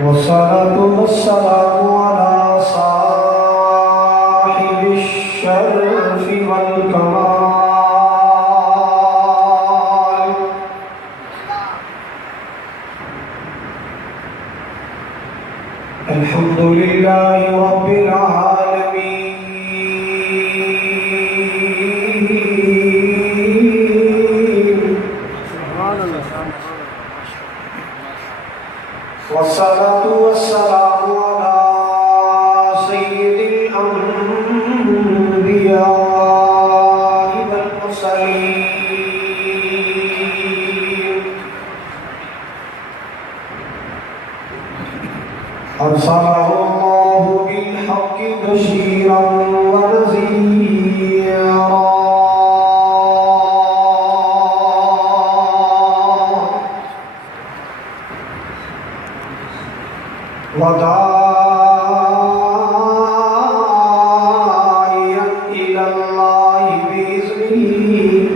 والصلاة والسلام على صاحب الشرف والكمال الحمد لله رب العالمين والصلاة والسلام على سيد الأنبياء والمرسلين أرسله الله بالحق بشيرا ونذيرا وداعيا إلى الله بإذنه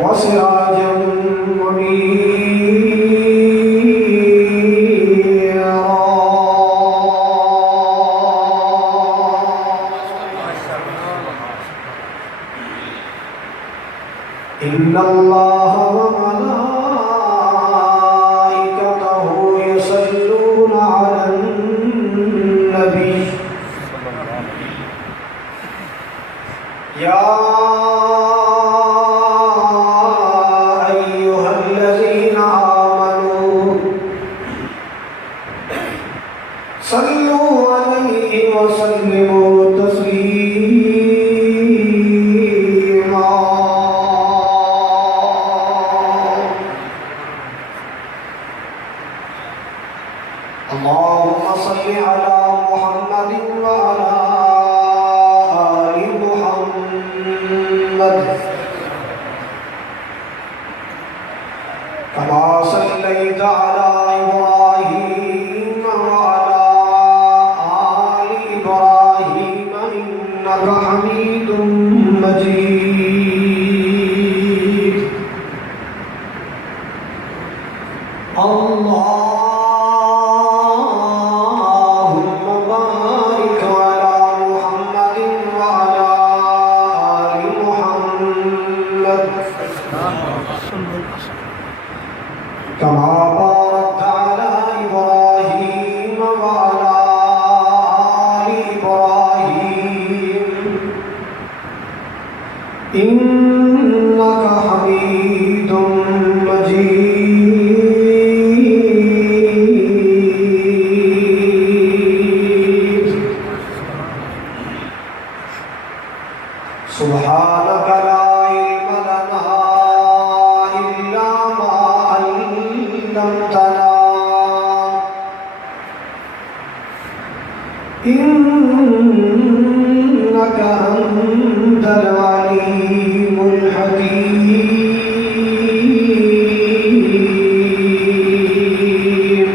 وسراجا منيرا إن الله وملائكته يصلون على النبي يا أيها الذين آمنوا صلوا عليه وسلموا تسليما اللهم صل على محمد وعلى آل محمد كما صليت على إبراهيم وعلى آل إبراهيم إنك حميد مجيد اللهم بارك على محمد وعلى آل محمد كما باركت على إبراهيم وعلى آل إبراهيم إنك حميد مجيد سبحانك لا علم لنا إلا ما علمتنا إنك أنت العليم الحكيم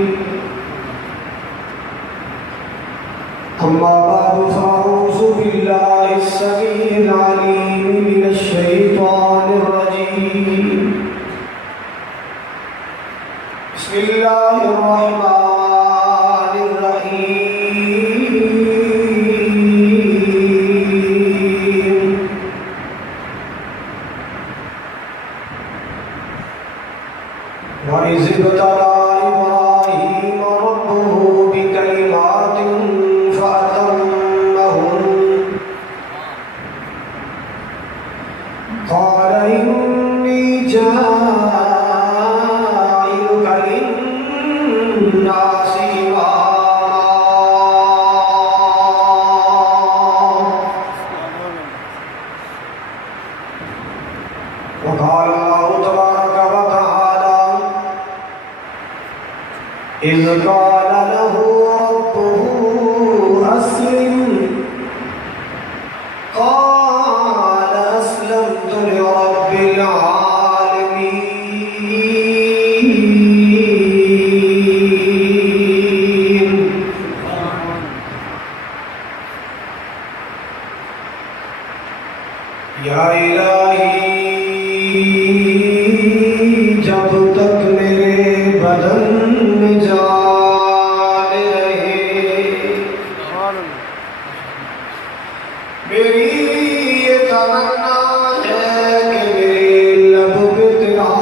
أما بعد فأعوذ بالله السميع العليم من الشيطان الرجيم بسم الله الرحمن الرحيم وإذ ابتلى إبراهيم ربه بكلمات فأتمهن قال إني جاعلك للناس إماما وقال الله تبارك وتعالى إذ قال له ربه أسلم قال أسلمت لرب العالمين یا الہی جب تک میرے بدن میں جان رہے، میری یہ تمنا ہے کہ میرے لب پہ تیرا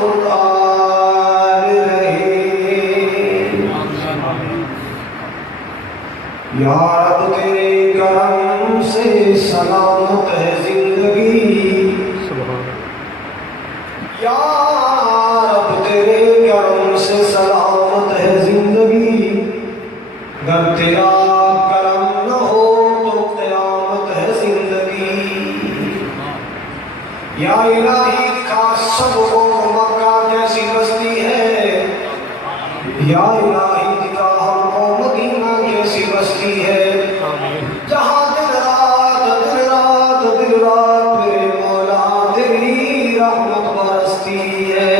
قرآن رہے۔ یا رب تیرے کرم سے سلامت ہے زندگی، یا رب تیرے کرم سے سلامت ہے زندگی، گر تیرا کرم نہ ہو تو قیامت ہے زندگی۔ یا الہی دکھا سب کو مکہ کیسی بستی ہے، یا الہی دکھا ہم کو مدینہ کیسی بستی ہے، جہاں دن رات میرے مولا تیری رحمت برستی ہے۔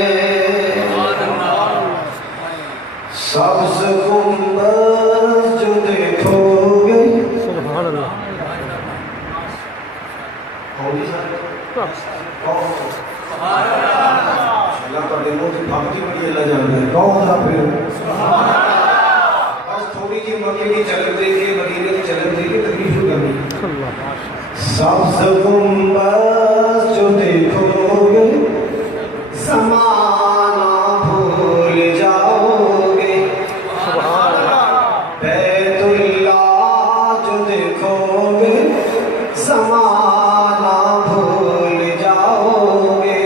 سبز گنبد جو دیکھو گے، سبحان اللہ، اللہ کا دیکھو کہ بھاگتی بڑی اللہ جان ہے، کون تھا پھر بس تھوڑی جی مکے کی چلن دے کے مدینے کی چلن دے کے تکلیف ہو گئی۔ سبز گنبد جو دیکھو گے زمانہ بھول جاؤ گے، بیت اللہ جو دیکھو گے زمانہ بھول جاؤ گے،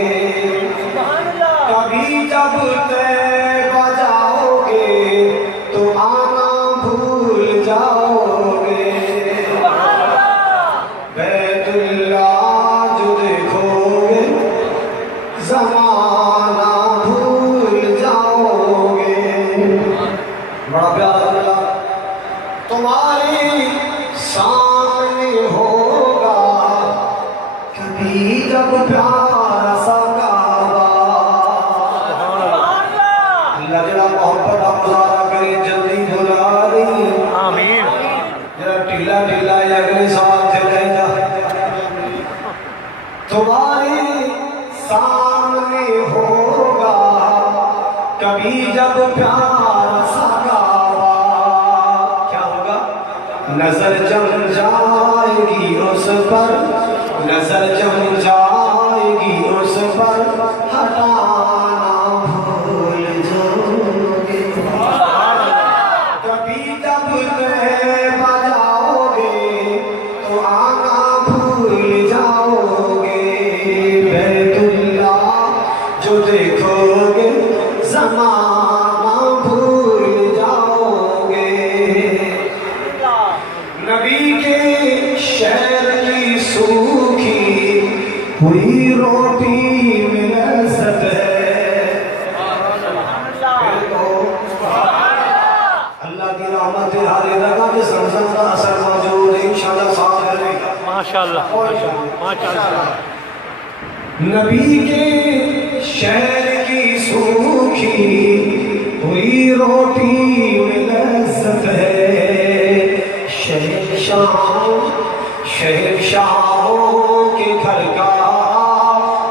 کبھی جب طیبہ جاؤ گے تو آنا بھول جاؤ گے، بیت اللہ جو دیکھو گے زمانہ بھول جاؤ گے۔ بڑا پیارا جملہ، تمہارے سامنے ہوگا کبھی جب پیارا سا کعبہ۔ اللہ جڑا محبت آپ مظاہرہ کرے جلدی بھلا نہیں، آمین، جڑا ٹھیلا ٹھیلا یا اگلے سال سے رہ جا۔ تمہارے سامنے ہوگا کبھی جب پیارا سا کعبہ، کیا ہوگا؟ نظر جم جائے گی اس پر، نظر جم جائے گی اس پر، ہٹانا بھول جاؤ گے، کبھی جب طیبہ جاؤ گے تو آنا بھول جاؤ گے، بیت اللہ جو دیکھو گے زمانہ بھول جاؤ گے، نبی کے شہر کی سوکھی ہوئی روٹی میں لذت ہے۔ اللہ کی رحمت ہر جگہ پہ زمزم کا اثر موجود ہے، انشاءاللہ صاف رہے گا۔ ماشاءاللہ، ماشاءاللہ، نبی کے شہر کی سوکھی ہوئی روٹی میں لذت ہے، شہنشاہوں کے گھر کا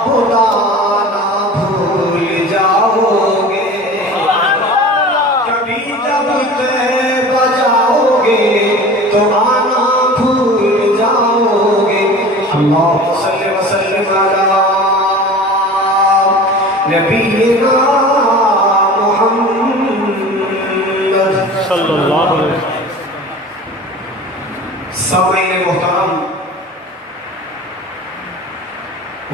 بتانا بھول جاؤ گے، کبھی جب طیبہ جاؤ گے تو آنا بھول جاؤ گے۔ اللہم صلی وسلم علی نبینا محمد صلی اللہ علیہ وسلم۔ سامعین محترم،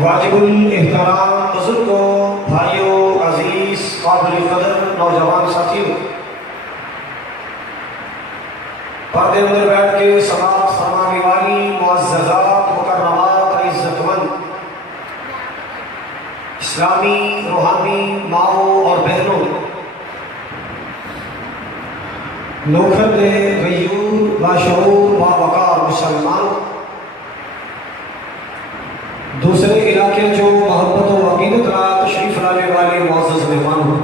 واجب الاحترام بزرگوں، بھائیوں، عزیز، قابل قدر نوجوان ساتھیوں، پردے اندر بیٹھ کے سماعت فرمانے والی معززات، مکرمات، عزت مند اسلامی روحانی ماؤں اور بہنوں، نوکھر غیور باشعور باوقار مسلمان، دوسرے علاقے جو محبت و عقیدت را تشریف لانے والے معزز مہمان ہوں،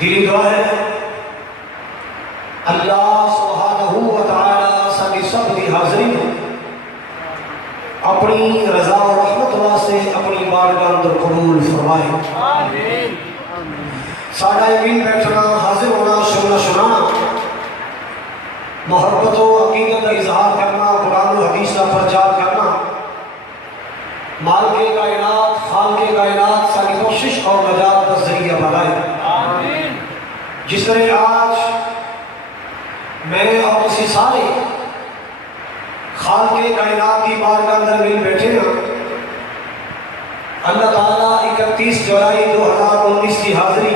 دلی دعا ہے اللہ سبحانہ و تعالی ساری سب دی حاضری کو اپنی رضا و رحمت واسطے اپنی بارگاہ اندر قبول فرمائے۔ ساڈا یقین بیٹھنا، حاضر ہونا، سننا سنانا، محبت و عقیدت کا اظہار کرنا، قرآن و حدیث کا پرچار کرنا، مالک کائنات خالق کائنات ساری کوشش اور نجات کا ذریعہ بنائے۔ جس طرح آج میں اور اسی سارے خالق کائنات کی بارگاہ اندر مل بیٹھے ہیں، اللہ تعالیٰ 31 جولائی 2019 کی حاضری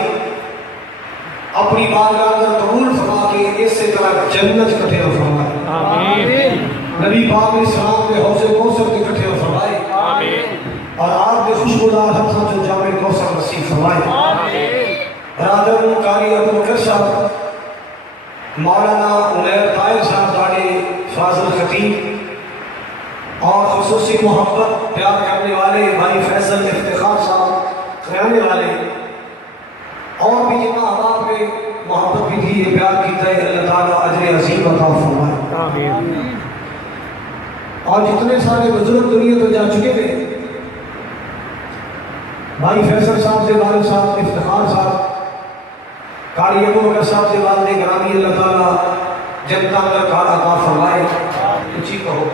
اپنی بارگاہ اندر قبول فرما کے اس سے طرح جنت کٹھے فرمائے۔ آمین۔ نبی پاک علیہ السلام کے حوض کوثر کے کٹھے فرمائے، آمین۔ اور آپ کے خوشبودار ہاتھوں سے جامع کوثر نصیب فرمائے۔ آمین۔ برادر قاری ابو بکر صاحب، مولانا عمیر طاہر صاحب داڑے فاضل خطیب، اور خصوصی محبت پیار کرنے والے بھائی فیصل افتخار صاحب رہنے والے، اور بھی جتنا احباب میں محبت بھی تھی، یہ پیار کی ہے، اللہ تعالیٰ اجر عظیم عطا فرمائے۔ آمین۔ اور جتنے سارے بزرگ دنیا تو جا چکے تھے، بھائی فیصل صاحب سے والد صاحب افتخار صاحب، قاری ابو بکر صاحب سے والد گرامی، اللہ تعالیٰ جنتا کا کار عطا فرمائے۔ اچھی کہو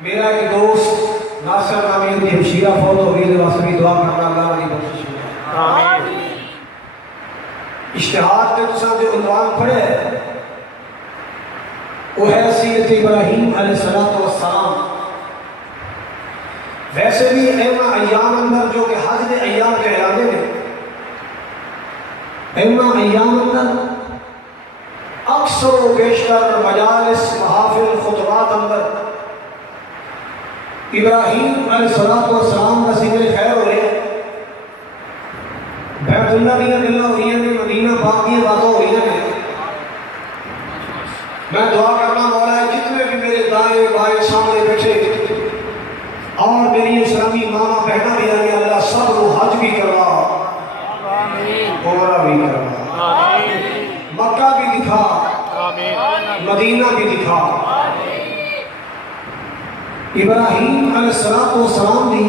میرا ایک دوست ناصر نامی دی ہمشیرہ فوت ہو گئی، واسطے بھی دعا کرنا اللہ علی بخشش ہو۔ آمین۔ اشتہار کے تساں جو عنوان پڑھے وہ ہے سیرت ابراہیم علیہ السلام۔ ویسے بھی ایما ایام اندر جو کہ حج دے ایام کہلانے میں، ایما ایام اندر اکثر و بیشتر مجالس محافل خطبات اندر ابراہیم علیہ السلام کا ذکر خیر ہو رہے ہیں، بیت اللہ کی گلاں ہو رہی ہیں، مدینہ پاک کی باتیں ہو رہی ہیں۔ میں دعا کرنا مولا ہے جتنے بھی میرے دائیں بائیں سامنے بیٹھے اور میری اسلامی ماما بہنا بھی آگے، اللہ سب کو حج بھی کروا، عمرہ بھی کروا، مکہ بھی دکھا، مدینہ بھی دکھا۔ ابراہیم علیہ السلام دی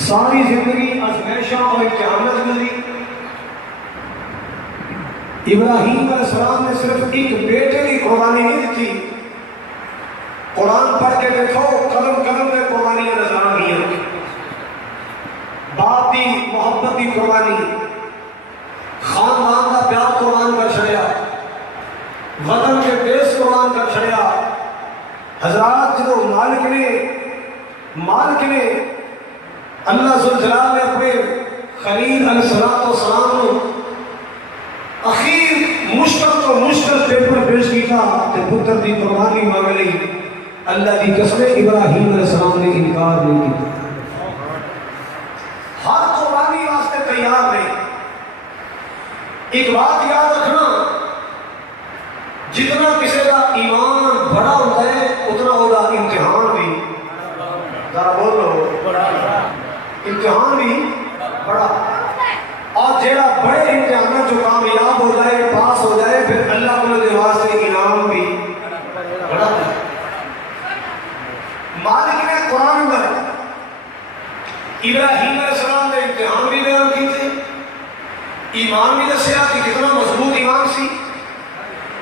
ساری زندگی آزمائشاں اور امتحانات گزری۔ ابراہیم علیہ السلام نے صرف ایک بیٹے کی قربانی نہیں دی تھی، قرآن پڑھ کے دیکھو قدم قدم پہ قربانیاں نظر آ گئی، باپ کی محبت کی قربانی، خاندان کا پیار قربان کر چھڑیا، وطن کے دیس قربان کر چھڑیا۔ حضرات جو مالک نے اللہ ذوالجلال نے اپنے خلیل علیہ السلام اخیر مشکل پیپر پیش کیا کہ پتر دی قربانی مانگ لی، اللہ کی قسم ابراہیم علیہ السلام نے انکار نہیں کیا، ہر قربانی واسطے تیار نہیں۔ ایک بات یاد رکھنا، جتنا کسی کا ایمان بڑا ہوتا ہے اتنا ہوگا امتحان بھی، ذرا بولو، امتحان بھی بڑا، اور جیڑا بڑے امتحانات جو کامیاب ہو جائے، پاس ہو جائے، پھر اللہ کو دیواز سے انعام بھی بڑا ہے۔ مالک نے قرآن میں ابراہیم علیہ السلام نے امتحان بھی بیان کی تھے، ایمان بھی دسیا کہ کتنا مضبوط ایمان سی،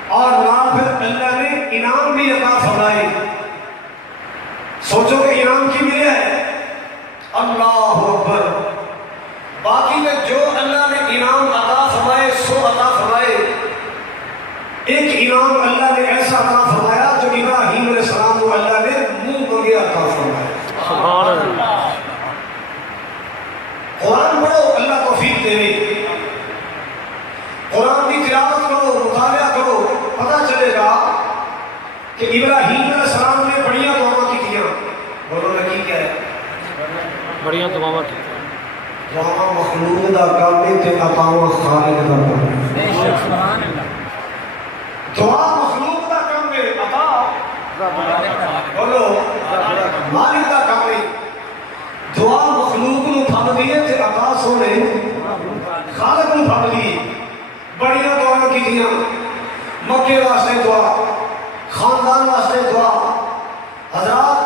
اور نہ پھر اللہ نے انعام بھی عطا فرمائے۔ سوچو کہ انعام کی ملے ہے، اللہ اکبر۔ باقی میں جو اللہ نے انعام عطا فرمائے سو عطا فرمائے، ایک انعام اللہ نے ایسا عطا فرمایا جو ابراہیم علیہ السلام کو اللہ نے منہ منگے عطا فرمایا۔ سبحان اللہ۔ قرآن پڑھو، اللہ توفیق دے، قرآن کی تلاوت کرو، مطالعہ کرو، پتہ چلے گا کہ ابراہیم علیہ السلام نے بڑیاں دعاواں کی تھیں۔ بولو نے کی کیا ہے؟ بڑھیا دعا کی۔ دعا مخلوق دا کام ہے تے عطا خالق دا کام ہے۔ دعا مخلوق دا کام ہے، عطا بولو مالک دا کام ہے۔ دعا مخلوق نو پھڑ دیے تے عطا سونے خالق نو پھڑ دیے۔ بڑیاں دعا کیتیاں، مکے واسطے دعا، خاندان واسطے دعا حضرات،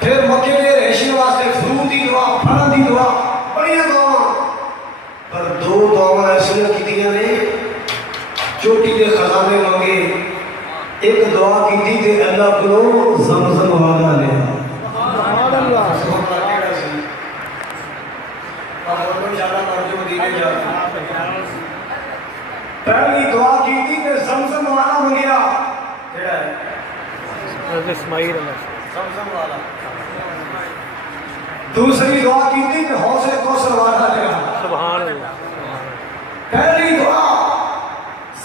پھر مکے کے رہائشی واسطے فروغ دی دعا، پھلن دی دعا، بڑی دعا، پر دو دعا ایسے کی نے چوٹی کے خزانے مانگے، ایک دعا کی تے اللہ کو زمزم والا لیا پہلی دعا کی تھی کہ زمزم والا منگیا، حضرت اسماعیل علیہ زمزم والا، دوسری دعا کی تھی کہ حوض کوثر والا لیا، سبحان اللہ، پہلی دعا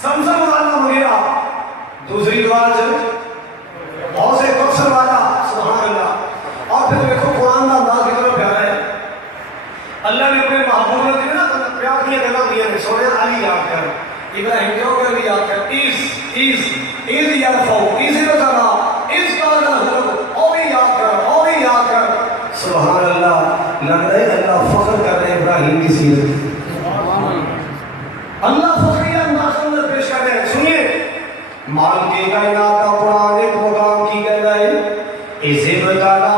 زمزم والا منگیا، دوسری دعا حوض کوثر والا، سبحان اللہ۔ اور پھر دیکھو قرآن کا انداز کتنا پیارا ہے، اللہ نے اپنے محبوب نے نا پیار کیا گلا دیا نے، سونے علی یاد کر، ابراہیم جو کر بھی یاد کر، ایز یرفو، ایز بتانا، ایز قادر ہو، اور بھی یاد کر، اور بھی یاد کر، سبحان اللہ۔ لگ رہے اللہ فخر کر رہے ابراہیم کی سیرت، اللہ فخریہ انداز میں پیش کر رہے ہیں۔ سنیے، مال کے کائنات کا قرآن ایک مقام کی کہہ رہا ہے، اسے بتانا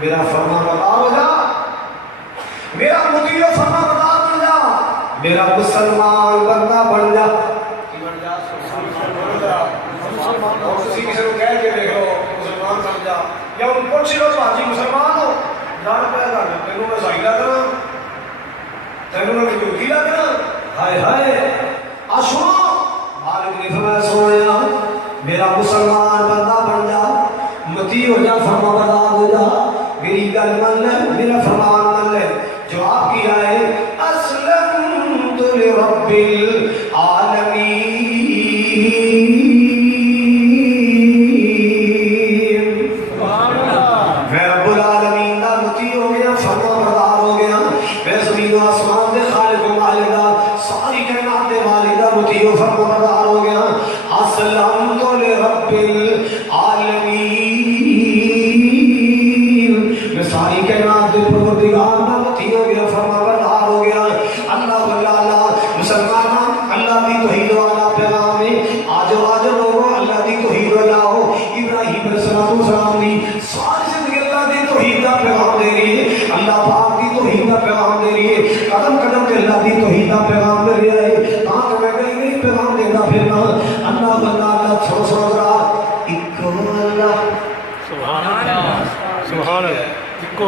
میرا فرما بردار ہو جا، میرا مطیع فرما بردار بن جا، میرا مسلمان بندہ بن جا۔ اور کسی کسی کو کہہ کے دیکھ لو مسلمان سمجھا، یا ان پوچھ لو تو حاجی مسلمان ہو، لڑ پہ گا تینوں میں صحیح لگنا، تینوں میں یہودی لگنا، ہائے ہائے۔ سنو، مالک نے فرمایا سویا میرا مسلمان بندہ بن جا، مطیع ہو جا، فرما بردار ہو جا، میری گل من لے، میرا فرمان من لے۔ جواب کیا ہے اسلمت لرب العالمین، میں رب العالمین دا مطیع ہو گیا، فرما بردار ہو گیا، میں زمین و آسمان دے خالق و مالک دا، ساری کائنات دے مالک دا مطیع و فرما بردار ہو گیا۔ اسلمت لرب العالمین، میں ساری کائنات دے پروردگار دا مطیع ہو گیا، فرما بردار ہو گیا۔ اللہ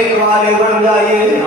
ਇੱਕ ਵਾਲੇ ਬਣ ਜਾਈਏ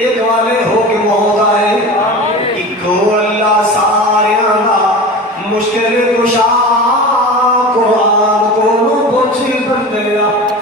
ਇੱਕ ਵਾਲੇ ਹੋ ਕੇ ਮੌਤ ਆਏ ਇੱਕੋ ਅੱਲਾ ਸਾਰਿਆਂ ਦਾ ਮੁਸ਼ਕਿਲ ਕੁਸ਼ਾ ਕੁਰਾਨ ਕੋਲੋਂ ਪੁੱਛੀ ਬੰਦਿਆ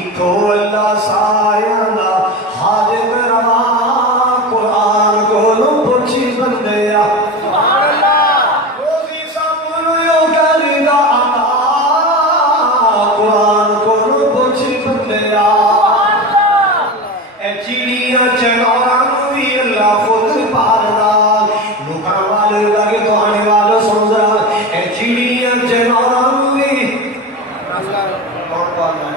ਇੱਕੋ ਅੱਲਾ ਸਾਰਿਆਂ ਦਾ ਹਾਜ਼ਰ ਰਵਾ ਕੁਰਾਨ ਕੋਲੋਂ ਪੁੱਛੀ ਬੰਦਿਆ ਸੁਭਾਨ ਅੱਲਾਹ ਰੋਜ਼ੀ ਸਭ ਨੂੰ ਯੋ ਕਰਦਾ ਅਤਾ ਕੁਰਾਨ ਕੋਲੋਂ ਪੁੱਛੀ ਬੰਦਿਆ ਸੁਭਾਨ ਅੱਲਾਹ ਇਹ ਚਿੜੀਆਂ ਚਨੌਰਾਂ ਨੂੰ ਵੀ ਅੱਲਾ ਖੁਦ ਪਾਲਦਾ ਲੋਕਾਂ ਵਾਲੇ ਲਾਗੇ ਤੋਂ ਆਣੇ ਵਾਲੇ ਸੁਣ ਜਰਾ ਇਹ ਚਿੜੀਆਂ ਚਨੌਰਾਂ ਨੂੰ ਵੀ ਕੌਣ ਪਾਲਦਾ ਹੈ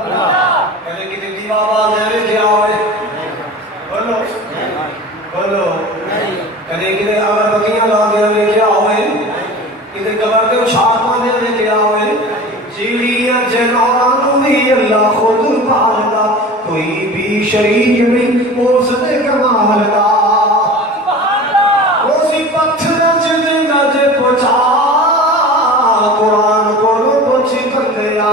ਅੱਲਾਹ ਕਹਿੰਦੇ ਕਿਤੇ ਦੀਵਾ ਬਾਲ ਦੇ ਵਿੱਚ ਆਵੇ ਬੋਲੋ ਬੋਲੋ ਕਦੇ ਕਿਤੇ ਅਗਰਬੱਤੀਆਂ ਲਾਉਂਦੇ ਵੇਖਿਆ ਹੋਵੇ ਕਿਤੇ ਕਬਰ ਤੇ ਉਛਾਲ ਪਾਉਂਦੇ ਵੇਖਿਆ ਹੋਵੇ ਚਿੜੀਆਂ ਚਨੌਰਾਂ ਨੂੰ ਵੀ ਅੱਲਾ ਖੁਦ ਪਾਲਦਾ ਕੋਈ ਵੀ ਸ਼ਰੀਕ ਨਹੀਂ ਉਸ ਦੇ ਕਮਾਲ ਦਾ ਉਸੇ ਪੱਥਰਾਂ ਚ ਜਿੰਦਾ ਜੇ ਪਹੁੰਚਾ ਕੁਰਾਨ ਕੋਲੋਂ ਪੁੱਛੀ ਬੰਦਿਆ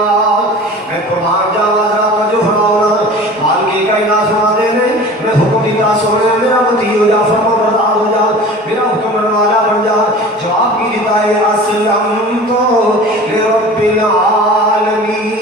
ਮੈਂ ਕੁਰਾਨ ਜਾਵਾ ਜਰਾ ਜੋ ਫਰਾਉਣਾ ਮਾਲਕੀ ਕਾਇਨਾਤ ਸੁਣਾਦੇ ਨੇ ਮੈਂ ਹੁਕਮ ਦਿੱਤਾ ਸੋਹਣਿਆ ਮੇਰਾ ਵਤੀ ਹੋ ਜਾ ਫਰਮਾ ਬਰਦਾਰ ਹੋ ਜਾ ਮੇਰਾ ਹੁਕਮ ਵਾਲਾ ਬਣ ਜਾ ਜਵਾਬ ਕੀ ਦਿੱਤਾ ਹੈ ਅਸਲਮ ਤੋਂ ਲਿਰੱਬਿਲ ਆਲਮੀਨ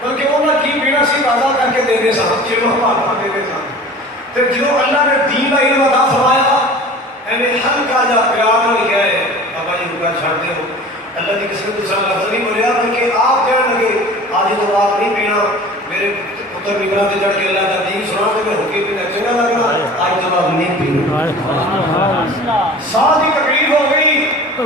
ਪਰ ਕਿ ਉਹਨਾਂ ਕੀ ਪੀਣਾ ਸੀ ਤਾਜ਼ਾ ਕਰਕੇ ਦੇਦੇ ਸਾਂ ਜਿਹਨੂੰ ਹਵਾਲਾ ਦੇਦੇ ਸਾਂ ਤੇ ਜਦੋਂ ਅੱਲਾ ਨੇ ਦੀਨ ਦਾ ਇਲਮ ਅਤਾ ਫਰਮਾਇਆ ਐਵੇਂ ਹਲਕਾ ਜਿਹਾ ਪਿਆਰ ਨਾਲ ਕਿਹਾ ਹੈ ਬਾਬਾ ਜੀ ਹੁਕਮ ਛੱਡ ਦਿਓ ਅੱਲਾ ਦੀ ਕਿਸੇ ਦੂਸਰਾ ਲਫ਼ਜ਼ ਨਹੀਂ ਬੋਲਿਆ ਬਲਕਿ ਆਪ ਕਹਿਣ ਲੱਗੇ ਅੱਜ ਤੋਂ ਬਾਅਦ ਨਹੀਂ ਪੀਣਾ ਮੇਰੇ ਪੁੱਤਰ ਨਿਗਰਾਂ ਤੇ ਚੜ ਕੇ ਅੱਲਾ ਦਾ ਦੀਨ ਸੁਣਾ ਤੇ ਮੈਂ ਹੁਕਮ ਪੀਣਾ ਚੰਗਾ ਲੱਗਦਾ ਅੱਜ ਤੋਂ ਬਾਅਦ ਨਹੀਂ ਪੀਣਾ ਸਾਹ ਦੀ ਤਕਲੀਫ ਹੋ ਗਈ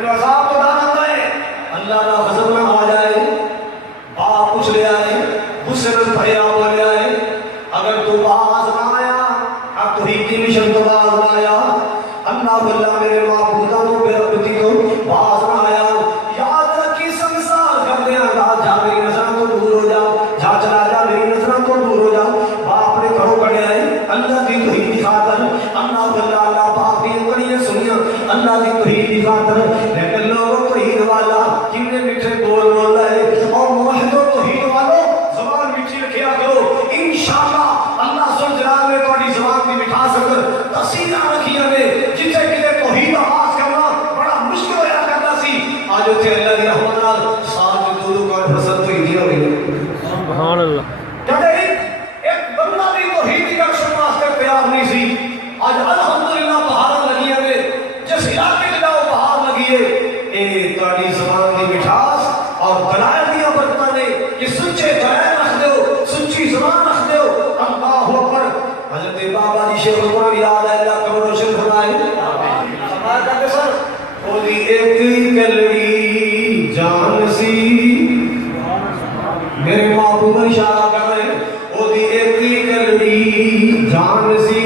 میں عذاب تو ڈال آتا ہے اللہ نہ غضب نہ آ جائے باپ کچھ لے آئے غصے میں بھیا ہوا لے آئے اگر تو باز نہ آیا اب تو ہی کی مشن تو باز نہ آیا اللہ واللہ میرے معبودہ تو بے ربطی تو باز نہ آیا یاد رکھی سنسار کر دیا جا میری نظروں کو دور ہو جا جا چلا جا میری نظروں کو دور ہو جا باپ نے گھروں کڑے آئے اللہ کی توحید کی خاطر اللہ واللہ اللہ باپ کی بڑی سنیا اللہ کی توحید کی خاطر لیکن لوگوں توحید والا کتنے میٹھے بول بول رہے اور موحد و توحید والوں زبان میٹھی رکھیا کرو انشاءاللہ اللہ سن جلال میں تھوڑی زبان کی مٹھاس کر تصویر رکھی ہمیں جتنے کتنے توحید آواز کرنا بڑا مشکل ہوا کرتا سی آج اتنے اللہ کی رحمت نال سال میں دو کانفرنس ہوئی تھی ہوئی سبحان اللہ کہتے ہیں ایک بندہ بھی توحید کی اکشن واسطے تیار نہیں سی آج الحمدللہ بہار لگی ہے جس علاقے میں جاؤ بہار لگی ہے اے تھوڑی زبان کی مٹھاس اور دلائل دیا برتنا نے کہ سچے دلائل رکھ دو سچی زبان رکھ دو اللہ اکبر حضرت بابا جی شیخ القرآن یاد ہے اللہ کبر روشن فرمائے فرمایا کرتے سر خودی ایک کلڑی جان سی میرے معبود اشارہ کر رہے ہیں خودی ایک کلڑی جان سی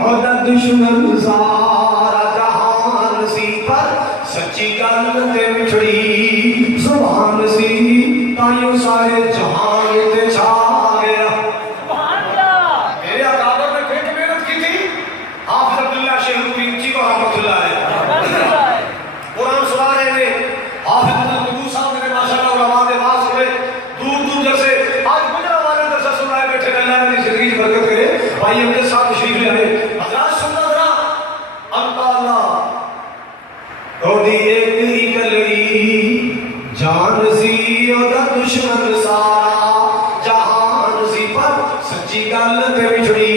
اور دشمن سارا جہان سی پر سچی گل تے مٹھڑی زبان سی تائیوں سارے جہان تے چھا گیا میرے اکابر نے پھر محنت کی تھی حافظ عبداللہ شیخ القرآن کو رحمت اللہ ہے قرآن سنا رہے تھے حافظ عبداللہ صاحب نے ماشاءاللہ علماء نے باز ہوئے دور دور جب سے آج گجرا والے درسہ سنائے بیٹھے اللہ نے زندگی کی برکت کرے بھائی ہم کے ساتھ تشریف لے آئے حضرات سننا ذرا اللہ خودی ایک ہی کلڑی جان سی اور دشمن سارا جہان سی پر سچی گل تے مٹھڑی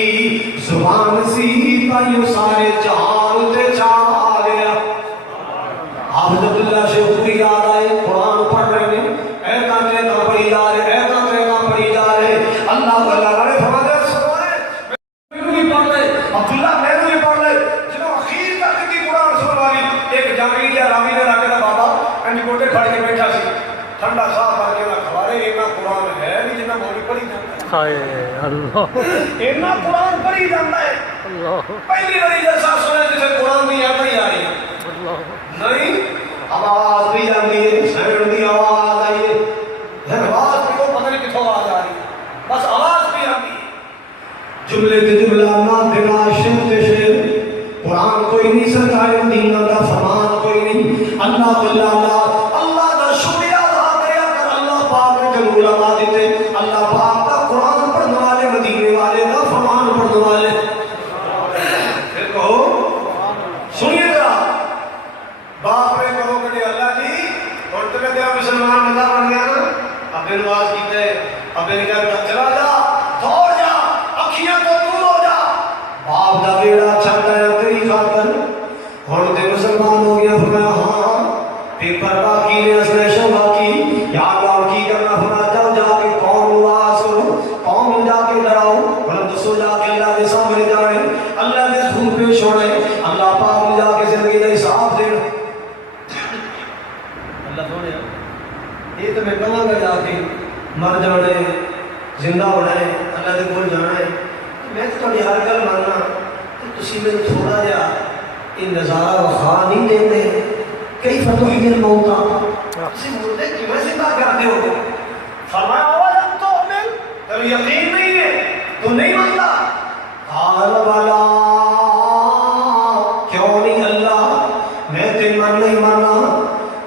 زبان سی تائیوں سارے جہان تے چھا گیا حافظ عبداللہ شیخ کی یاد آئے قرآن پڑھ رہے ہیں ایتا تیتا پڑھی جا رہے ایتا تیتا پڑھی جا رہے اللہ واللہ رڑے فرماتے ہیں سنوائے میں بھی پڑھ رہے عبداللہ میں بھی پڑھ رہے جنہوں اخیر تک کی قرآن سنوالی ایک جاگری یا رامی نے رکھے تھا بابا انجی کوٹے کھڑ کے بیٹھا سی ٹھنڈا صاحب آ کے نہ کھوارے اینا قرآن ہے بھی جنہ مولی پڑھی جاتا ہے ہائے اللہ اینا قرآن پڑھی جاتا ہے اللہ پہلی بڑی جلسہ سنے جسے قرآن نہیں آتا ہی آئی ہے نہیں اب آواز بھی جاتی ہے سینڈ بھی آواز آئی ہے آواز بھی کو پتہ نہیں کتھوں آواز آ رہی ہے بس آواز بھی آتی ہے جملے تے جملہ ناقلا شر تے شر قرآن کوئی نہیں سرکار مدینہ دا فرمان کوئی نہیں اللہ واللہ اللہ دا شکریہ ادا کریا کر اللہ پاک نے جنو علماء دیتے اللہ پاک دا قرآن پڑھنے والے مدینے والے دا فرمان پڑھنے والے پھر کہو سنیے ذرا باپ نے کہو کہ اللہ جی اور تمہیں تیرا مسلمان بندہ بن گیا نا اب نواز کیتے اب نے کہا چلا جا دوڑ جا اکھیاں تو دور ہو جا باپ دا بیڑا چھٹ گیا تیری خاطر اور تے مسلمان ہو گیا فرمایا ہاں پیپر باقی نے اسلیشن باقی یا اللہ کی کرنا فرمایا جاؤ جا کے قوم نواز کرو قوم جا کے ڈراؤ ورنہ دسو جا کے اللہ کے سامنے جانے اللہ کے حضور پیش ہونے اللہ پاک نے جا کے زندگی کا حساب دینا اللہ سونے یہ تو میں کہاں گا جا کے مر جانا ہے زندہ ہونا ہے اللہ کے کول جانا ہے میں تو تھوڑی ہر گل ماننا کہ تسی میں تھوڑا جا یہ نظارہ وخا نہیں دیتے کئی فتوحی الموتا کسی مردے کی میں زندہ کرتے ہو فرمایا اولم تؤمن تو یقین نہیں ہے تو نہیں مانتا قال بلا کیوں نہیں اللہ میں تے من نہیں مانا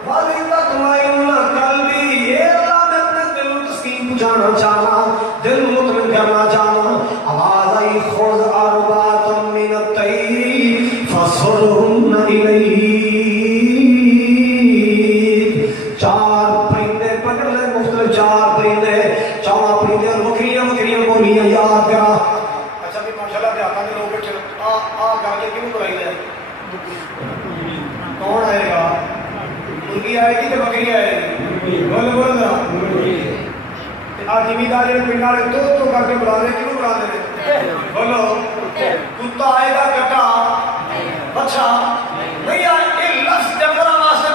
والی تطمئن قلبی یہ اللہ میں اپنے دل کو تسکین پہنچانا چاہنا دل مطمئن کرنا چاہنا آواز آئی خذ اربعۃ من الطیر فصرهن الیک چار پرندے پکڑ لے مختلف چار پرندے چار پرندے اور بکریاں بولیاں یاد کرا اچھا بھی ماشاءاللہ دیہاتاں کے لوگ بیٹھے آ کر کے کیوں بلائی جائے کون آئے گا مرغی آئے گی کہ بکری آئے گی بول ذرا آج زمیندار جڑے پنڈ والے تو کر کے بلا رہے کیوں بلا رہے بولو کتا آئے گا کٹا بچہ نہیں آئے یہ لفظ جانوروں واسطے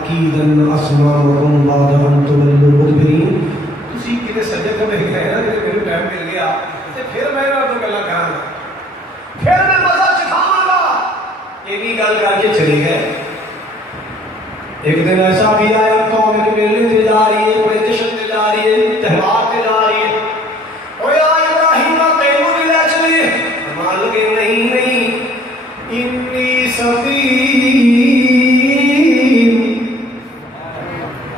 اکیدن اسماءکم بعد ان تولوا مدبرین تسی کتے سجے تو نہیں گئے نا کہ میرے ٹائم مل گیا تے پھر میں نہ تو گلا کراں گا پھر میں مزہ چکھاواں گا یہ بھی گل کر کے چلے گئے ایک دن ایسا بھی آیا قوم ایک میلے سے جا رہی ہے بڑے جشن سے جا رہی ہے تہوار سے جا رہی ہے اوے ابراہیم تینوں بھی لے چلیے مان لگے نہیں نہیں انی سقیم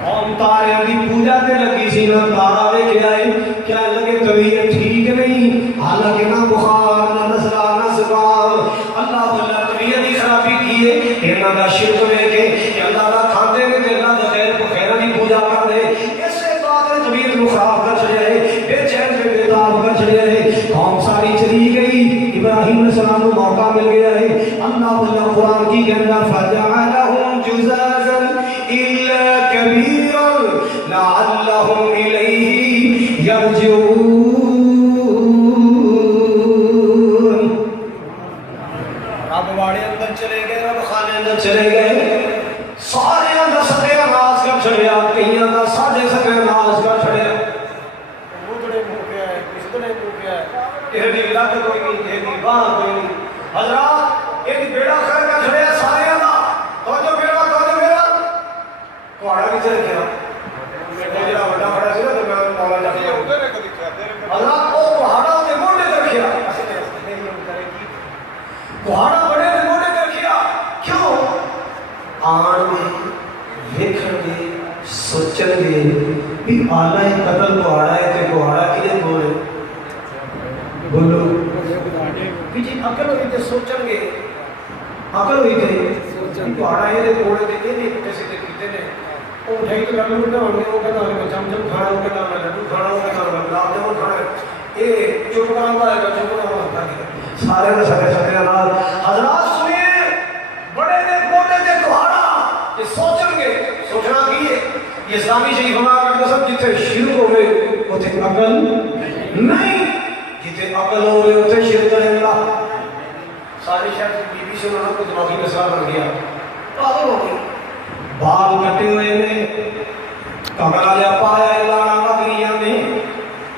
قوم تارے کی پوجا تے لگی سی نہ تارا ویکھ آئے کیا لگے طبیعت ٹھیک نہیں حالانکہ نہ بخار نہ نزلہ نہ زکام اللہ تعالیٰ طبیعت کی خرابی کی ہے انہاں دا شرک ویکھے کہ اللہ دا کھاندے نے تے اللہ دا خیر بخیرہ دی پوجا کر دے اسے بات ہے طبیعت کو خراب کر چلے آئے بے چین بے بیدار کر چلے آئے قوم ساری چلی گئی ابراہیم علیہ السلام کو موقع مل گیا ہے اللہ تعالیٰ قرآن کی کہنا فَجَعَلَهُمْ جُزَازًا إِلَّا كَبِيرًا لَعَلَّهُمْ إِلَيْهِ يَرْجِعُونَ رب واڑے اندر چلے گئے رب خانے اندر چلے گئے سارے اندر سکے ناز کر چھڑیا کئیاں دا ساڑھے سکے ناز کر چھڑیا وہ تڑے مو پیا ہے کس تڑے مو پیا ہے یہ بھی لگ کوئی نہیں یہ بھی باہ کوئی نہیں حضرات ایک بیڑا کر کر چھڑیا سارے اندر تو جو بیڑا کوڑا بھی چلے گیا جڑا بڑا بڑا سی نا تو میں مولا جا کے حضرات وہ پہاڑا دے موڑے رکھیا پہاڑا بڑے دے موڑے رکھیا کیوں آن گے دیکھن گے سوچن گے بھی آلہ قتل پہاڑا ہے کہ پہاڑا کیے بولے بولو کہ جی عقل ہوئی تے سوچن گے عقل ہوئی تے پہاڑا یہ دے کوڑے دے یہ کیسے دے کیتے نے وہ اٹھائی تو لگنے اٹھا ہونے وہ کہتا ہونے چم چم کھانا ہو کہتا ہونے لڈو کھانا ہو کہتا ہونے گلاب جامن کھانا ہے یہ چپ کرنا ہے چپ کرنا ہے سارے نے سکے سکے نال حضرات سنیے بڑے دے کوڑے دے پہاڑا یہ سوچن گے سوچنا کی ہے یہ اسلامی شریف ہمارا کرتا سب جتے شرک ہوئے ہوتے عقل نہیں جتے عقل ہوئے ہوتے شرک کریں اللہ ساری شاید بی بی سے انہوں کو دماغی مسئلہ بن گیا پاگل ہو گئی بال کٹے ہوئے نے کمرہ لیا پایا لانا مگریاں نے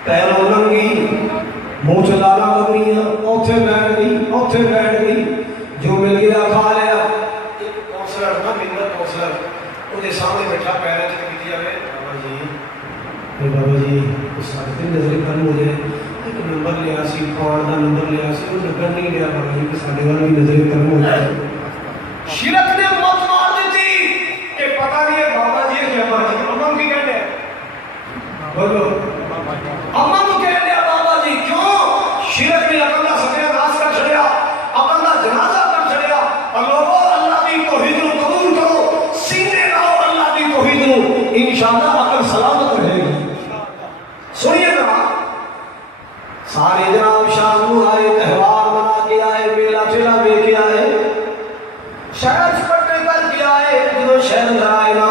پیروں ننگی منہ چلانا مگریاں اوتھے بیٹھ گئی جو مل گیا کھا لیا ایک کونسلر نہ ملت کونسلر انہیں سامنے بیٹھا پیرے چکے بھی دیا بابا جی سارے دن نظر کرن ہو جائے ایک نمبر لیا سی پوان دا نمبر لیا سی وہ نگر نہیں لیا بابا جی کہ سارے والا بھی نظر کرن ہو جائے شرک نے موت مار دیتی کہ پتہ نہیں ہے بابا جی ہے کیا بابا جی امم کی کہنے ہیں بولو امم کو کہنے ہیں بابا جی کیوں شرک نے اپنا سکے ناس کر چھڑیا اپنا جنازہ کر چھڑیا اور لوگوں اللہ کی توحید کو قبول کرو سینے لاؤ اللہ کی توحید کو انشاءاللہ عقل سلامت رہے گی سنیے نا سارے جناب شام آئے تہوار منا کے آئے میلہ چلا بے کے آئے شہر پٹنے کر کے آئے جو شہر اندر آئے نا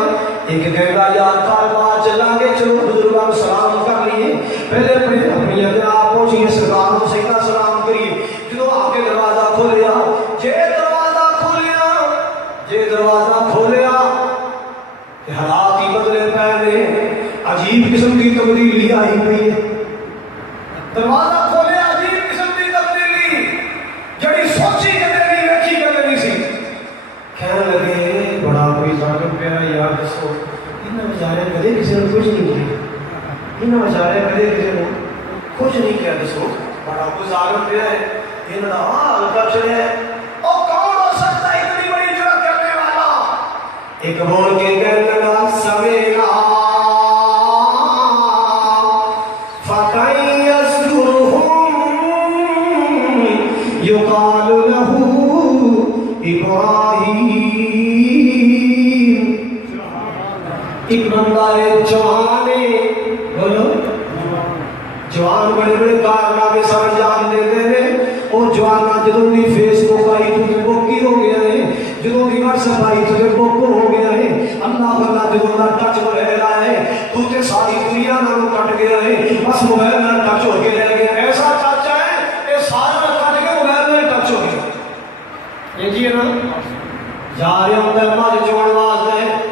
ایک کہنا یاد کاربار چلا کے چلو بزرگان سلام کر لیے پہلے اپنی جناب پہنچیے سرکار کو سیدھا سلام کریے جو آپ کے دروازہ کھولیا جے دروازہ کھولیا حالات ہی بدلے پہلے عجیب قسم کی تبدیلی آئی ہوئی ہے دروازہ کھولے عجیب قسم کی تبدیلی جڑی سوچی کدے نہیں ویکھی کدے نہیں سی کہنے لگے بڑا کوئی ظالم پیا یار دسو انہاں بیچارے کدے کسی نے کچھ نہیں کیا انہاں بیچارے کدے کسی نے کچھ نہیں کیا دسو بڑا کوئی ظالم پیا ہے انہاں دا حال کر چلے او کون ہو سکتا ہے اتنی بڑی جرات کرنے والا ایک بول کے کہنے لگا سویلا يقال له إبراهيم ایک بندہ ہے جوان ہے بولو جوان بڑے بڑے کارنامے سر انجام دیتے ہیں اور جوان جدوں دی فیس بک آئی تو بوکی ہو گیا ہے جدوں دی واٹس ایپ آئی تو بوکو ہو گیا ہے اللہ اللہ جدوں دا ٹچ ہو رہا ہے تو تے ساری دنیا نالوں کٹ گیا ہے بس موبائل نال ٹچ ہو کے رہ گیا ایسا ٹچ ہے کہ سارا کٹ کے موبائل نال ٹچ ہو گیا یہ جی ہے نا جا رہے ہوں تے ماج چون واسطے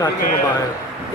ਟੱਚ ਮੋਬਾਈਲ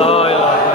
ਲਾ ਇਲਾਹਾ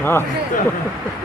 ਹਾਂ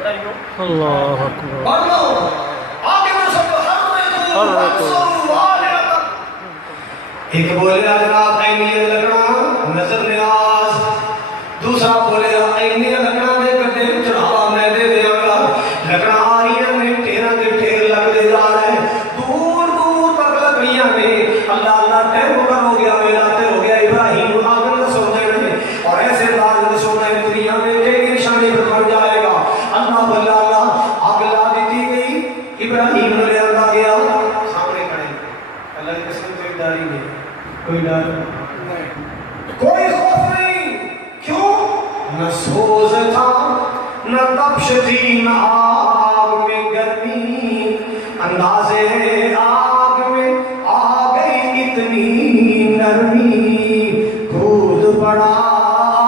اللہ اکبر اور لو آگے میں سب ایک بولے جناب اینی لگنا نظر نیاز، دوسرا بولے اینی لگنا دے کر دے چڑھاوا میں دے دیا گا، لگنا آ رہی ہے میں ٹھیرا دے ٹھیر لگ دے جا رہے دور دور تک لکڑیاں میں اللہ اللہ ٹیم مکر ہو گیا ویلاتے ہو گیا ابراہیم آگے نہ سونے میں اور ایسے لاج نہ سونے دنیا میں کہ نشانی پر بن جائے گا اللہ بلا اللہ آگ لا دیتی گئی ابراہیم نے لے آتا گیا سامنے کھڑے اللہ کی قسم کوئی ڈاری نہیں کوئی ڈر کوئی خوف نہیں، کیوں؟ نہ سوز تھا نہ تپش تھی نہ آگ میں گرمی، اندازے آگ میں آ گئی اتنی نرمی، کود پڑا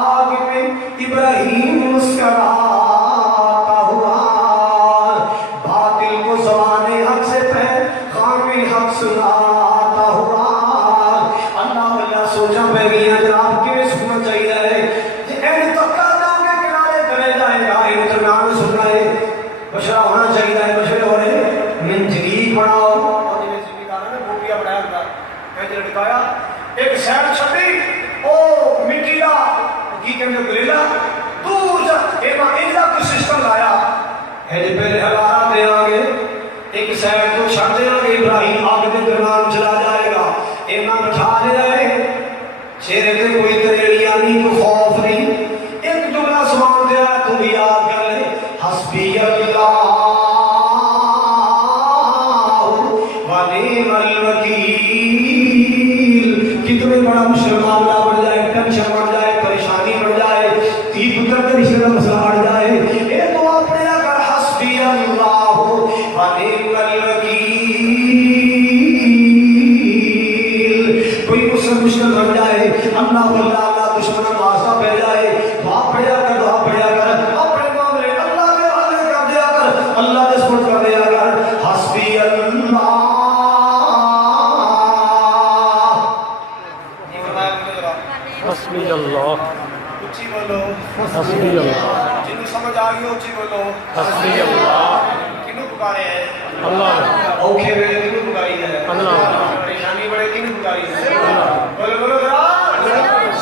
آگ میں ابراہیم مسکراتا ہوا، باطل کو زبان حق سے پیغام حق سناتا ہوا، اللہ اللہ سوچا میں گیا جناب کے سننا چاہیے ہے این تکا جاؤں گے کنارے کرے جائے گا این درمیان سننا ہے بشرہ ہونا چاہیے ہے بشرہ ہو رہے من جگید بڑھاؤ اور میں زمین دارہ نے بھوپیا بڑھایا تھا میں لٹکایا ایک سیڈ چھٹی او مٹی دا کی کہنے گلیلا دور جا ایما ایجا کوئی سسٹم لایا ہے جی پہلے حلارہ دے آگے ایک سیڈ کو چھٹ دے آگے ابراہیم آگے دے درمیان چلا جائے گا ایما بٹھا لے رہے چہرے پہ کوئی تریڑیاں نہیں کوئی خوف نہیں ایک جملہ سمان دے رہا تو بھی یاد کر لے حسبی اللہ ونعم الوکیل، کتنے بڑا مشکل معاملہ بڑھ جائے ٹینشن بڑھ جائے پریشانی بڑھ جائے تی پتر کے رشتہ مسئلہ بڑھ جائے اے تو اپنے اگر حسبی اللہ ونعم الوکیل کوئی مشکل بن جائے اللہ واللہ اللہ دشمن واسطہ پہ جائے دعا پڑھیا کر اپنے معاملے اللہ کے حوالے کر دیا کر اللہ کے سپرد کر دیا کر حسبی اللہ حسبی اللہ اچھی بولو حسبی اللہ جنہوں سمجھ آگئی اچھی بولو حسبی اللہ کنوں پکارے ہیں اللہ اوکھے بڑے کنوں پکاری ہے اللہ پریشانی بڑے کنوں پکاری ہے بولو بولو ذرا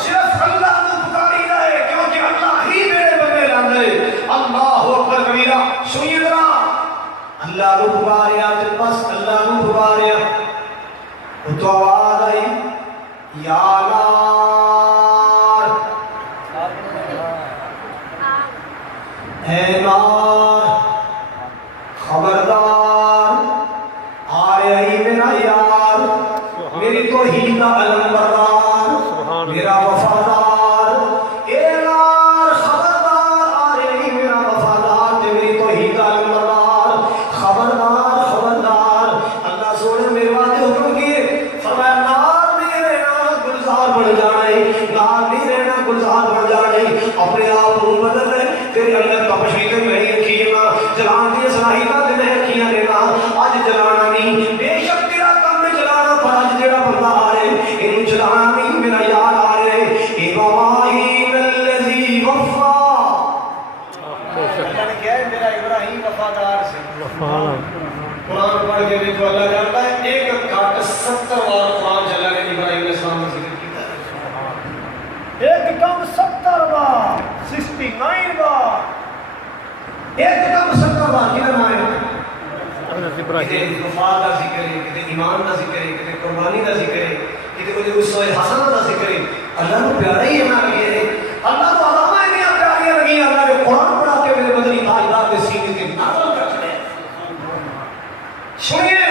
صرف اللہ کو پکاری ہے کیونکہ اللہ ہی میرے بندے لاندے اللہ اکبر کبیرہ سنیے ذرا اللہ کو پکاریا تو بس اللہ کو پکاریا تو آواز آئی یا نار اے نار خبردار آیا ہی میرا یار میری توحید کا علم بردار میرا وفادار اے نار خبردار آیا ہی میرا وفادار میری توحید کا علم بردار خبردار خبردار اللہ سونے میرے وعدے حکم کیے فرمایا نار نہیں رہنا گلزار بڑھ جانے نار نہیں رہنا گلزار بڑھ جانے اپنے آپ کو بدل رہے تیرے اندر تپشیتے میں رکھیے نا جلان دیے صلاحیتہ دے میں رکھیے لینا آج جلانا نہیں بے شک تیرا کم میں جلانا پر آج تیرا بندہ آ رہے انہوں جلانا نہیں میرا یاد آ رہے ابراہیم الذی وفا اللہ نے کیا ہے میرا ابراہیم وفادار سے قرآن پڑھ کے بھی تو اللہ جانتا ہے ایک کاٹ 70 بار قرآن چلا گیا ابراہیم علیہ السلام کا ذکر کیتا ہے ایک کم 70 بار 69 بار ایک کم 70 بار کیا نام ہے کتے وفا کا ذکر ہے کتے ایمان کا ذکر ہے کتے قربانی کا ذکر ہے کتے کچھ اسوہ حسن کا ذکر ہے اللہ کو پیارا ہی ہمیں لگے ہے اللہ کو علامہ ہی نہیں پیاری لگی ہے اللہ کے قرآن پڑھا کے میرے مدنی تاجدار کے سینے کے نازل کرتے ہیں سنیے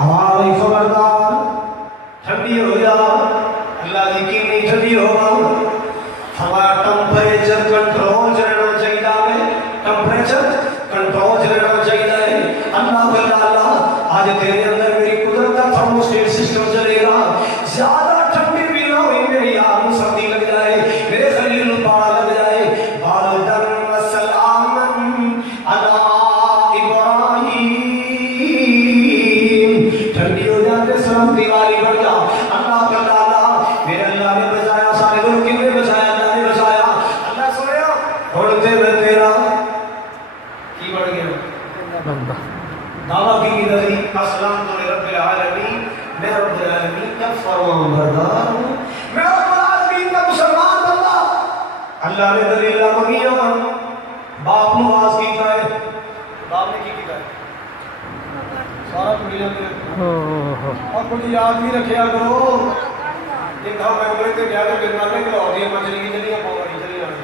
ہماری خبردار ٹھنڈی ہو جا اللہ کی کینی ٹھنڈی ہوگا ہمارا ٹمپریچر کنٹرول رہنا چاہیے ہمیں ٹمپریچر کنٹرول رہنا چاہیے اللہ اللہ آج تیرے اندر میری قدرت کا تھرموسٹیٹ سسٹم چلے گا زیادہ ٹھنڈی بھی نہ ہوئی میری یار تے میں تیرا کی بڑھ گیا بندہ دعویٰ کی نظری اسلام تو رب العالمین میں رب العالمین کا فرمان بردار ہوں میں رب العالمین کا مسلمان بندہ اللہ نے دلیل مانگیا باپ نواز کیتا ہے باپ نے کی کیتا ہے سارا تو مل جاتے ہیں اور کچھ یاد بھی رکھیا کرو ایک دفعہ میں عمرے تے گیا تو میرے نال نے لاہور دی مچھلی کی چلیاں پاؤں چلی جانی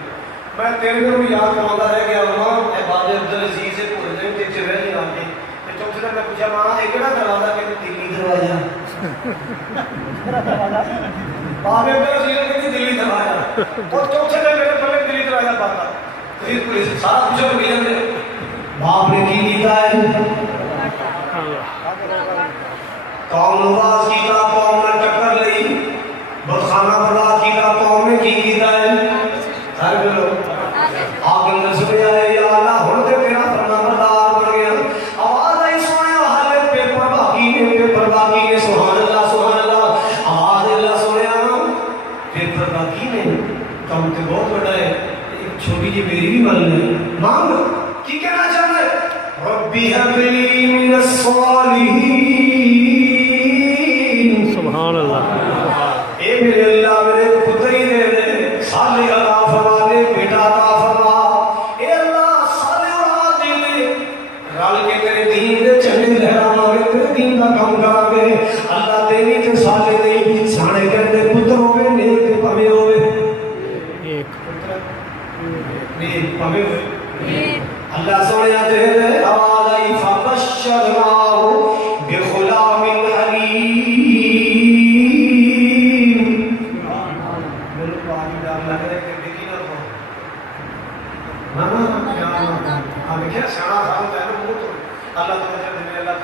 میں تیرے کو بھی یاد کرواتا رہ گیا ماں اے باد عبدالعزیز سے بھول جائیں تے چ رہ جا کے تے چوتھے دن میں پوچھا ماں یہ کہڑا دروازہ کہ دلی دروازہ باب عبدالعزیز نے کہی دلی دروازہ اور چوتھے دن میرے پلے دلی دروازہ پاتا پھر پولیس سارا کچھ ہو گیا باپ نے کی کیتا ہے قوم نواز کیتا قوم نے ٹکر لئی بخانہ برباد کیتا قوم نے کی کیتا ہے ہر بلو آگ اندر سنے آئے یا اللہ ہن تے تیرا فرمان بردار بن گیا آواز آئی سونے حالے پیپر باقی نے سبحان اللہ آواز اللہ سونے پیپر باقی نے کام تے بہت بڑا ہے ایک چھوٹی جی میری بھی مان لے مانگ کی کہنا چاہتے ربی حب لی من الصالحین سبحان اللہ اے میرے اللہ میرے پتری دے دے صالح عطا فرما دے بیٹا عطا فرما اے اللہ صالح اولاد دے دے رل کے تیرے دین دے چلے لہراواں گے تیرے دین دا کام کراں گے اللہ تیری تے صالح نہیں سانے کردے پتر ہوے نیک تے پویں ہوے ایک نیک پویں ہوے اللہ سونے دے دے آواز آئی فبشرناہ بغلام حلیم اللہ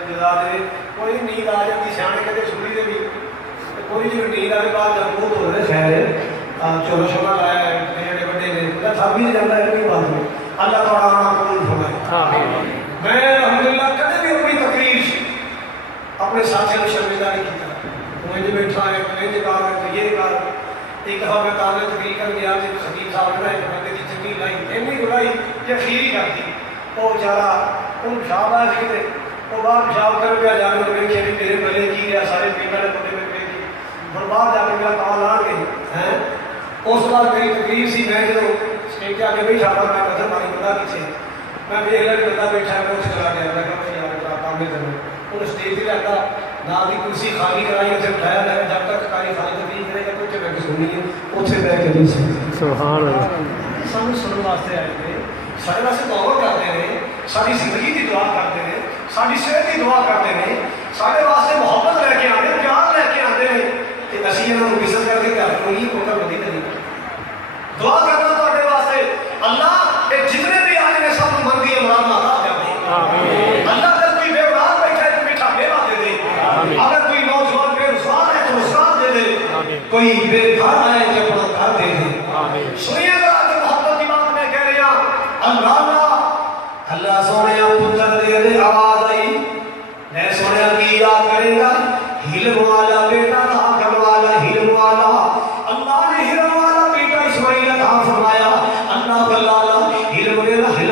جزا دے کوئی نیند آ جاتی سیانے کہتے سنی دے بھی کوئی جی نیند آنے بعد جب موت ہو رہے خیر چولو شما لایا ہے جڑے بڑے نے تھا بھی جاتا ہے کوئی بات نہیں اللہ تعالیٰ آنا قبول فرمائے میں الحمدللہ کدے بھی اپنی تقریر اپنے ساتھی کو شرمندہ نہیں کیتا میں جو بیٹھا ہے میں یہ کار ہے تو یہ کار ایک دفعہ میں کالج تقریر کر گیا تو خطیب صاحب نے ایک بندے کی چنگی لائی اینی گلائی کہ خیری کرتی وہ بیچارہ ان پیشاب آیا سی تے وہ باہر پیشاب کر پیا جانے تو میں کہ میرے بلے کی رہا سارے پیپر نے بندے میں پہ اور باہر جا کے میرا کال آن گئے ہیں اس بعد میری تقریر سی میں جو اسٹیج کے آگے بھی شاپا میں قدر مانی بندہ پیچھے میں بھی ایک بندہ بیٹھا ہے وہ چلا گیا میں کہا یار میرا کام نہیں کرنا وہ اسٹیج پہ جاتا نہ بھی کرسی خالی کرائی اسے اٹھایا جائے جب تک کاری خالی تقریر کرے گا تو میں سننی ہے اتنے بیٹھ کے نہیں سکتے سبحان اللہ سانو سننے واسطے آئے تھے سارے واسطے دعا کرتے ہیں ساری زندگی کی دعا کرتے ہیں ساری صحت کی دعا کرتے ہیں سارے واسطے محبت لے کے آتے ہیں پیار لے کے آتے ہیں کہ اسی انہوں نے وزٹ کر کے گھر کو ہی کوٹا بدی نہیں دعا کرنا تھوڑے واسطے اللہ کہ جتنے بھی آئے ہیں سب من کی امراض عطا کر دے اللہ اگر کوئی بے اولاد بیٹھا ہے تو بیٹھا بیوہ دے دے اگر کوئی نوجوان بے روزگار ہے تو روزگار دے دے کوئی بے گھر ہے تو اپنا گھر دے دے سنیے ذرا کہ محبت کی بات میں کہہ رہا اللہ اللہ سونے پتر دے دے آواز آئی میں سونے کی یاد کرے گا علم والا بیٹا تھا کرم والا علم والا اللہ نے علم والا بیٹا اسماعیل عطا فرمایا اللہ بلالا علم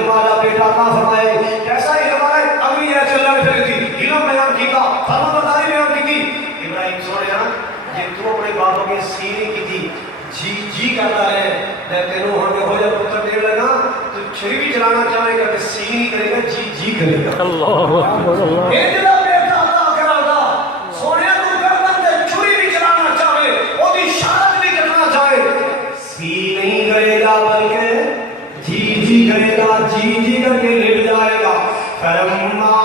والا بیٹا عطا فرمائے کیسا علم والا اگلی ہے چل رہا ہے علم بیان کیتا فرما برداری بیان کی تھی ابراہیم سونے یہ تو اپنے باپوں کے سینے کی تھی جی کرتا ہے تینوں ہو جب پتر دے لگا تو چھری بھی چلانا چاہے گا کہ سینی کرے گا جی کرے گا اللہ اکبر اللہ بیٹا عطا کرا گا سونے تو گردن تے چھری بھی چلانا چاہے او دی شارت بھی کرنا چاہے سی نہیں کرے گا بلکہ جی کرے گا جی کر کے لیٹ جائے گا فلما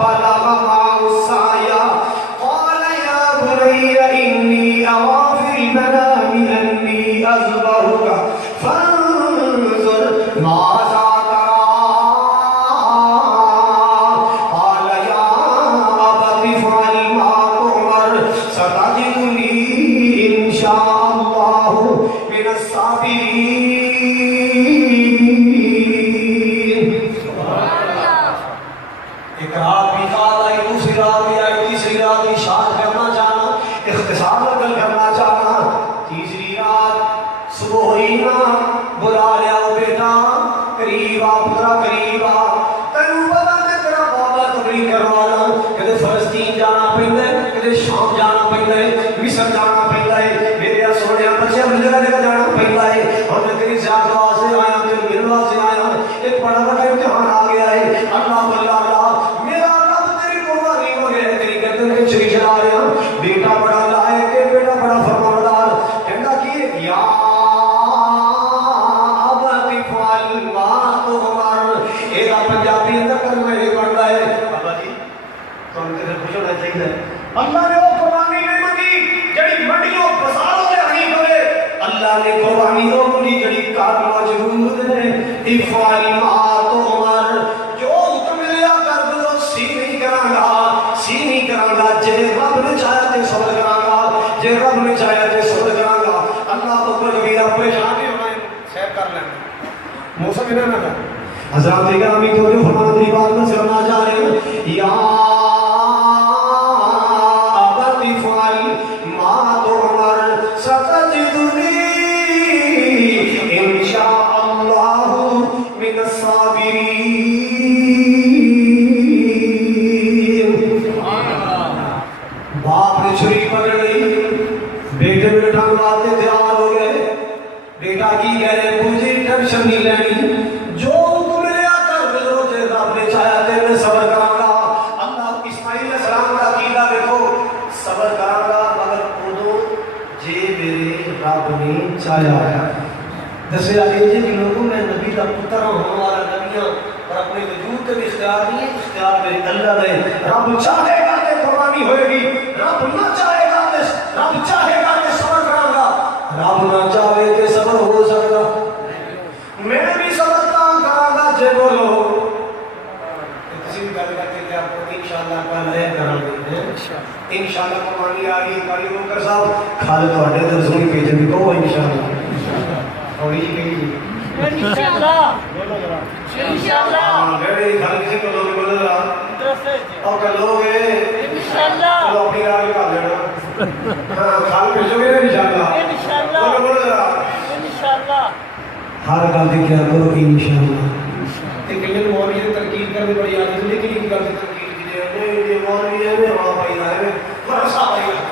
بلغ معه السعي قال يا بني إني أرى في المنام أني أذبحك فانظر ماذا ترى قال يا أبت افعل ما تؤمر ستجدني إن شاء الله من الصابرين کوئی نہ بلا لیا بیٹا قریب آ پترا قریب آ تینوں پتا میں تیرا بابا تبلیغ کروانا کدے فلسطین جانا پیندا ہے کدے شام جانا پیندا ہے مصر جانا پیندا ہے میرے سونے بچے مجھے جگہ جانا پیندا ہے اور میں تیری زیادت واسطے آیا تیرے ملن واسطے آیا ایک بڑا بڑا امتحان آ گیا ہے اللہ اللہ میرا رب تیری قربانی وغیرہ تیری گردن کے چری چلا رہا بیٹا بڑا لائق ہے بیٹا بڑا فرماندار کہندا کی یا پنجابی اندر کرنا یہ بڑھتا ہے بابا جی تو ہم کسی خوش ہونا چاہیے اللہ نے وہ قربانی نہیں منگی جڑی منڈیوں بازاروں میں آئی ہوئے اللہ نے قربانی وہ منگی جڑی کار موجود ہے افعل ما تؤمر جو حکم لیا کر دو سی نہیں کراں گا جے رب نے چاہیا تے صبر کراں گا جے رب نے چاہیا تے صبر کراں گا اللہ تو کبھی پریشان نہیں ہونا سیر کر لینا موسم نہ نہ حضرات گرامی تو جو فرمان دی بات میں سمجھنا چاہ رہے ہیں یا ابت فعل ما تؤمر ستجدنی انشاء اللہ من الصابرین باپ نے چھری پکڑ لی بیٹے میں ٹھنگواتے تیار ہو گئے بیٹا کی کہہ رہے مجھے ٹینشن نہیں لینی جو صبر کراں گا اللہ اسماعیل علیہ السلام کا عقیدہ دیکھو صبر کراں گا مگر اودو جے میرے رب نے چاہیا ہے دسیا کہ لوگوں میں نبی کا پتر ہونے والا نبیاں اور اپنے وجود کے بھی اختیار نہیں ہے اختیار میرے اللہ نے رب چاہے گا کہ قربانی ہوئے گی رب نہ چاہے گا کہ صبر کراں گا رب نہ چاہے کہ صبر ہو سکتا میں بھی صبر کراں گا جے بولو انشاءاللہ کل رہ کرانگے انشاءاللہ قربانی آ رہی ہے کاری روکر صاحب خالد وڈے در سونی پیجن بھی کہو انشاءاللہ اور یہ کہیں انشاءاللہ انشاءاللہ میرے گھر کسی کو لوگ بولے رہا اور کہ لوگ انشاءاللہ تو اپنی راہ بھی کر لینا خالد پیجو گے انشاءاللہ لوگ بولے رہا انشاءاللہ ہر گل دی کیا کرو کہ انشاءاللہ ایک کلیل مولوی نے ترکیب کرنے بڑی آدھے لیکن ایک گل دی ترکیب یہ مولوی ہے میں وہاں پائی رہا ہے فرسا پائی رہا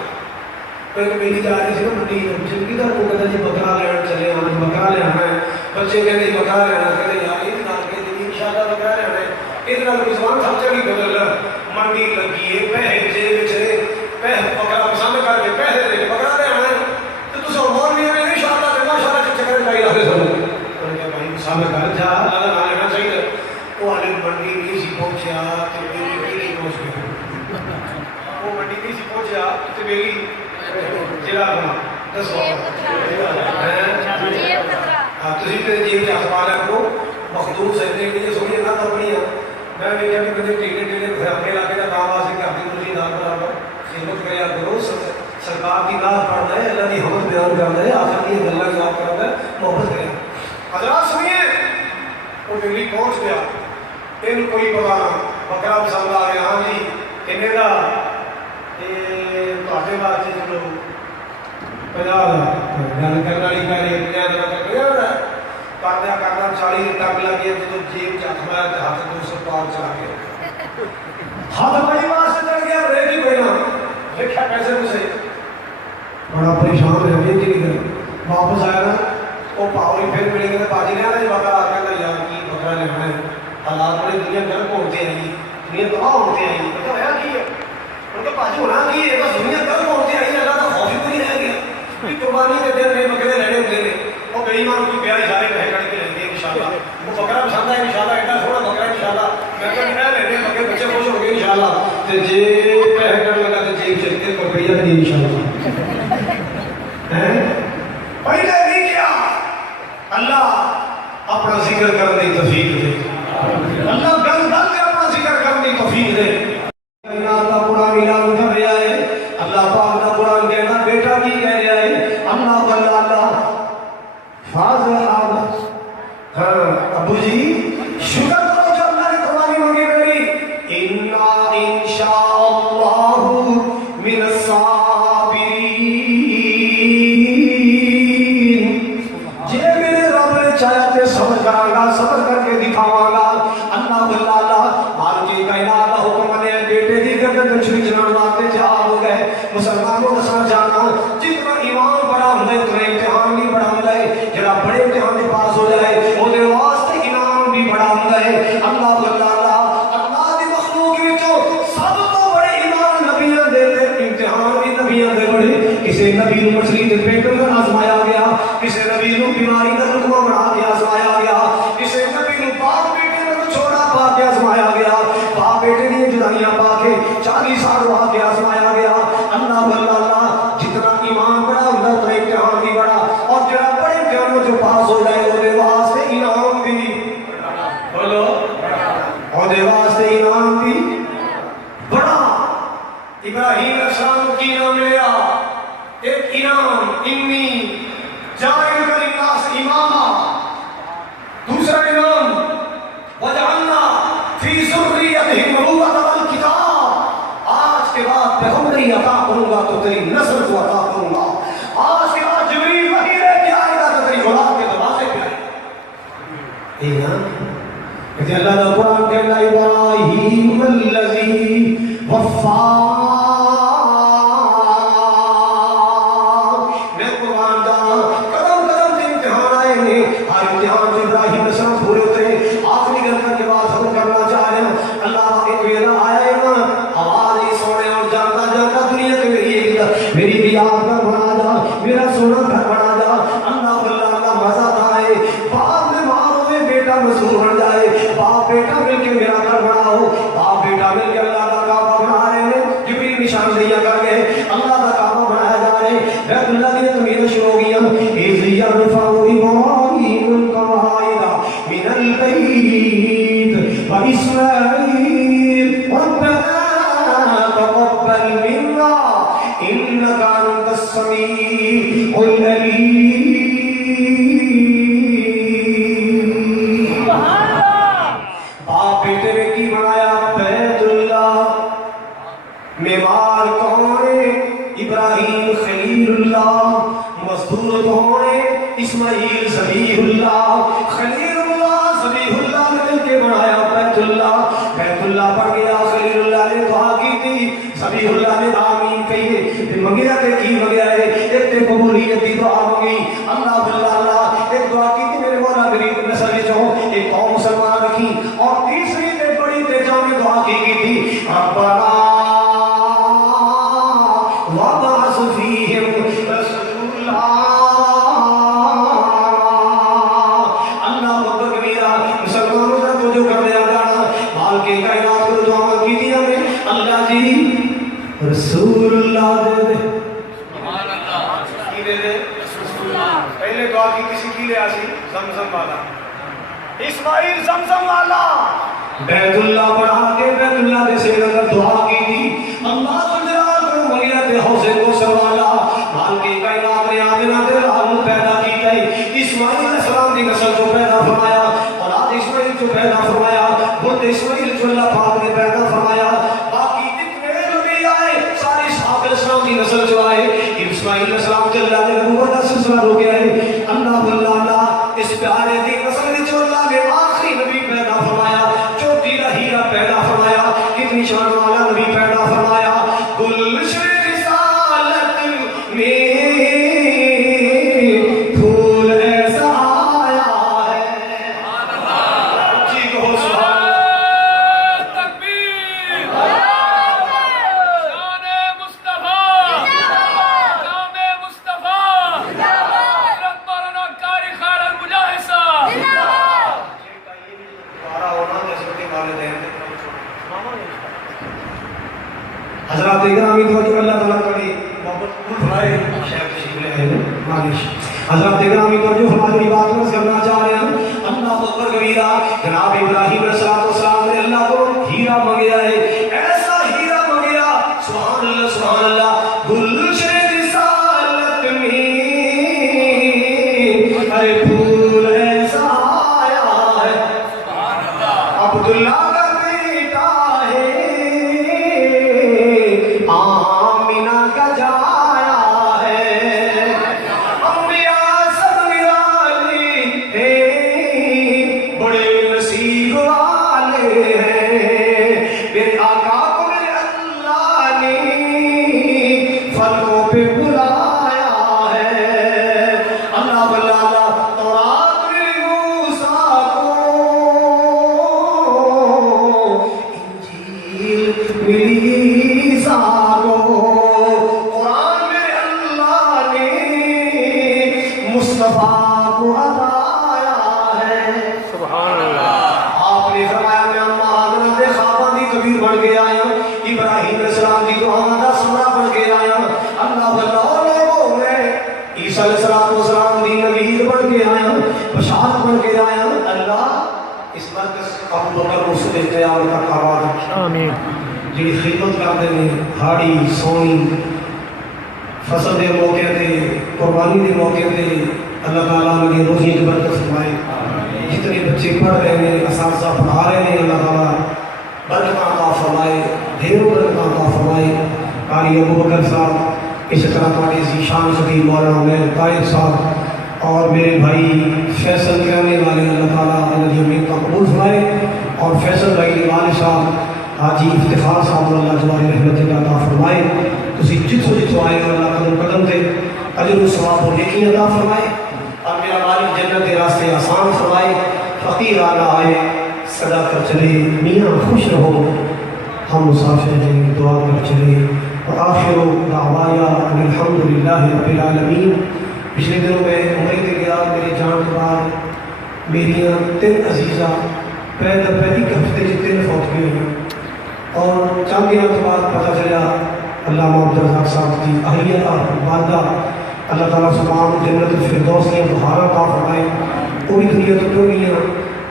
تو ایک میری جا رہی تھی نا منڈی جنگی در وہ کہتا جی بکرا لینا چلے آنے بکرا لینا ہے بچے کہتے ہیں بکرا لینا کہتے ہیں یار اتنا کہتے ہیں انشاءاللہ بکرا لینا ہے اتنا رضوان صاحب چلی بدل منڈی لگی ہے پہے جے بچے پہے بکرا پسند کر کے پہے دے بکرا لینا ہے تو تو سو مولوی ہے انشاءاللہ کہ ماشاءاللہ چکر پائی رہا ہے تو نے کہا بھائی پسند کر جا اللہ نہ لینا چاہیے وہ والے منڈی نہیں سی پہنچیا تو میری بیٹی پہنچ گئی وہ منڈی نہیں سی پہنچیا تو میری جلا بنا دسو تسی تے جیب کے اخبار کو مخدوم سجنے کے لیے سوچے نہ اپنی میں بھی کہا کہ مجھے ٹیلے پھر اپنے علاقے کا کام آ سکے اپنی تسی نہ کرا خدمت کریا کرو سرکار کی راہ پڑھنا ہے اللہ کی حمد بیان کرنا ہے آخر کی اللہ کی راہ کرنا ہے محبت کریں حضرات سنیے وہ دلی پہنچ گیا ان کوئی پتا بکرا پسند آ گیا ہاں جی کنے کا تے واسطے چلو 50 گل کرنے والی کہہ رہی 50 کرنا 40 ٹک لگ گیا جب جیب چ ہاتھ مارا تو ہاتھ 200 پار چلا گیا ہاتھ بڑی واسطے چل گیا بریک ہی پہنا دیکھا پیسے پوسے بڑا پریشان ہو گیا کہ نہیں واپس آیا نا وہ پاور پھر ملے گا باجی نے آنا جی بکرا آ کے یار کی بکرا لینا ہے حالات بڑی دنیا گرم ہوتے ہیں دنیا تباہ ہوتے ہیں پتہ ہوا کی ہے ان کا باجی ہونا کی ہے بس دنیا گرم ہوتے ہیں اللہ کا خوف ہی کوئی رہ گیا قربانی کے دن میں بکرے لینے ہوتے ہیں وہ بے ایمان کوئی پیار اشارے پہ کڑ کے لیں گے انشاءاللہ وہ بکرا پسند ہے انشاءاللہ ایڈا تھوڑا بکرا انشاءاللہ میں کہ میں لینے بکرے بچے خوش ہو گئے انشاءاللہ تے جے پہ کر لگا تے جیب چل کے روپیہ نہیں انشاءاللہ پہلے نہیں کیا اللہ اپنا ذکر کرنے کی توفیق دے اللہ گل گل میں اپنا ذکر کرنے کی توفیق دے اللہ قرآن اعلان کر رہا ہے اللہ پاک کا قرآن کہنا بیٹا کی کہہ رہا ہے اللہ اللہ فاضل ہاں ابو جی شکر کرو جو اللہ نے قربانی مانگی میری انا انشاءاللہ من الصابرین جے چاہیا تے صبر کراں گا صبر کر کے دکھاواں گا اللہ اللہ مالک کائنات دا حکم نے بیٹے دی گردن چھری چلانے واسطے تیار ہو گئے مسلمانوں دسنا جانا جتنا ایمان بڑا ہوندا ہے اتنا امتحان بھی بڑا ہوندا ہے جڑا بڑے امتحان میں پاس ہو جائے او دے واسطے انعام بھی بڑا ہوندا ہے اللہ اللہ دی مخلوق وچوں سب تو بڑے ایمان نبیاں دے امتحان بھی نبیاں دے بڑے کسی نبی نو مچھلی دے پیٹ میں آزمایا گیا کسی نبی نو بیماری دا لقمہ بنا کے آزمایا گیا کسی نبی نو باپ بیٹے نو چھوڑا پا کے آزمایا گیا باپ بیٹے دی جدائیاں پا کے 40 سال رہا کے آزمایا گیا اللہ جتنا ایمان بڑا ہوتا اتنا امتحان بھی بڑا اور جڑا بڑے امتحانوں جو پاس ہو جائے وہ دے واسطے انعام بھی بولو اور دے واسطے انعام بھی بڑا ابراہیم علیہ السلام کی نام ملیا ایک انعام انی جائل کا للناس اماما دوسرا انعام وجعلنا فی ذریتہم نبوۃ والکتاب آج کے بعد پیغمبری عطا کروں گا تو تیری نسل کو عطا کروں گا آج کے بعد جبریل وحی لے کے آئے گا تو تیری اولاد کے دروازے پہ آئے گا کہ اللہ کا قرآن کہنا ابراہیم الذی وفا میں قرآن دا قدم قدم سے امتحان آئے ہیں ہر امتحان سے ابراہیم السلام پورے اترے آخری گھر کے بعد سب کرنا چاہ رہے ہیں اللہ ایک ویلا آیا ہے نا آواز ہی سونے اور جانتا جانتا دنیا کے میری بھی آپ کا بنا جا میرا سونا گھر بنا جا اللہ مزہ آئے باپ میں ماں ہوئے بیٹا مسئول بن جائے باپ بیٹا مل کے میرا گھر بناؤ باپ بیٹا مل کے اللہ کا کعبہ بنا رہے ہیں جبریل نشان دیا کر گئے اللہ کا کعبہ بنایا جا رہے بیت اللہ کی تعمیر شروع ہو گیا اذ یرفع ابراہیم القواعد من البیت واسماعیل ربنا تقبل منا انک انت السمیع العلیم باپ بیٹے نے کی بنایا بیت اللہ معمار کون ہے ابراہیم خلیل اللہ مزدور کون ہے اسماعیل ذبیح اللہ خلیل اللہ ذبیح اللہ نے مل کے بنایا بیت اللہ پڑھ گیا خلیل اللہ نے دعا کی تھی ذبیح اللہ نے آمین کہی پھر منگیا کہ کی منگیا ہے ایک قبولیت کی دعا مانگی اللہ ایک دعا کی تھی میرے مولا غریب نسل جو ایک قوم مسلمان رکھی اور تیسری تے بڑی تے جامع دعا کی تھی ربنا وابعث فیہم رسولا اللہ اکبر کبیرہ مسلمانوں کا تو جو کر دیا جانا مال کے کائنات کو دعا کی تھی ہمیں اللہ جی رسول اللہ دے دے سبحان اللہ کی دے دے رسول اللہ پہلے دعا کی کسی کی لے آسی زمزم والا اسماعیل زمزم والا بیت اللہ بنا کے بیت اللہ دے سے نظر دعا کی تھی اللہ سجرال کو مغیرت حسین کو سروالا مال کی کائنات نے آمینہ دے رحم پیدا کی گئی اسماعیل علیہ السلام دی نسل جو پیدا فرمایا اولاد اسماعیل جو پیدا فرمایا بلد اسماعیل جو اللہ پاک نے پیدا فرمایا باقی جتنے نبی آئے ساری صحابہ السلام دی نسل جو آئے اسماعیل علیہ السلام کے اللہ نے نبوت کا سلسلہ ہو گیا ہے اللہ اس پیارے دی نسل نے جو اللہ نے آخری نبی پیدا فرمایا چوٹی ہیرا پیدا فرمایا کتنی شان والا نبی پیدا فرمایا گلشن رسالت میں پھول ایسا آیا ہے جی کہو سبحان تکبیر شان مصطفیٰ نام مصطفیٰ حضرت مولانا قاری خیر المجاہد صاحب حضرات اکرامی توجہ اللہ تعالیٰ کری محبت فرمائے شیخ تشریف لے آئے مالش حضرات اکرامی توجہ فرمائے بات کرنا چاہ رہے ہیں اللہ اکبر کبیرہ جناب ابراہیم علیہ السلام نے اللہ کو ہیرا مانگیا ہے ایسا ہیرا مانگیا سبحان اللہ گلشن رسالت میں ارے پھول ایسا آیا ہے عبداللہ کا بیٹا ہے آمینہ کا جایا ہے انبیاء سب نرالی ہے بن کے آیا اللہ اس مرکز ابو بکر رسول قیامت تک آباد رکھے آمین جی خدمت کرتے ہیں ہاڑی سونی فصل کے موقع تے قربانی کے موقع تے اللہ تعالیٰ نے روزی کی برکت فرمائے جتنے بچے پڑھ رہے ہیں اساتذہ پڑھا رہے ہیں اللہ تعالیٰ برکت عطا فرمائے ڈھیروں برکت عطا فرمائے قاری ابو بکر صاحب اسی طرح تمہارے ذیشان خطیب مولانا عمیر طاہر صاحب اور میرے بھائی فیصل کرانے والے اللہ تعالیٰ انہیں امید کا قبول فرمائے اور فیصل بھائی کے والد صاحب حاجی افتخار صاحب اللہ جواری رحمت کا عطا فرمائے تسی جتھو آئے ہو اللہ قدم قدم دے اجر و ثواب و نیکی عطا فرمائے اور میرا مالک جنت کے راستے آسان فرمائے فقیر آنا آئے صدا کر چلے میاں خوش رہو ہم مسافر ہیں دعا کر چلے وآخر دعوایا ان الحمدللہ رب العالمین پچھلے دنوں میں عمرے کے گیا میرے جان کے بعد میریاں 3 عزیزہ پہلی ہفتے سے 3 فوت ہوئے ہیں اور چند دنوں کے بعد پتہ چلا علامہ عبدالرزاق صاحب کی اہلیہ والدہ اللہ تعالیٰ سبحانہ جنت الفردوس کے بہارا عطا فرمائے پوری دنیا تو کیوں نہیں ہے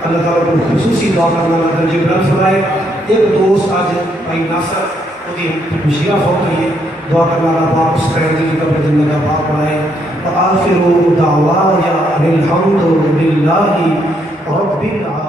اللہ تعالیٰ کو خصوصی دعا کرنا اللہ جبران فرمائے ایک دوست آج بھائی ناصر خودی مشیرہ فوت ہوئی ہے دعا کرنا اللہ پاک اس قیدی کی قبر جنت کا پاک بنائے وآخر دعوایا الحمدللہ رب العالمین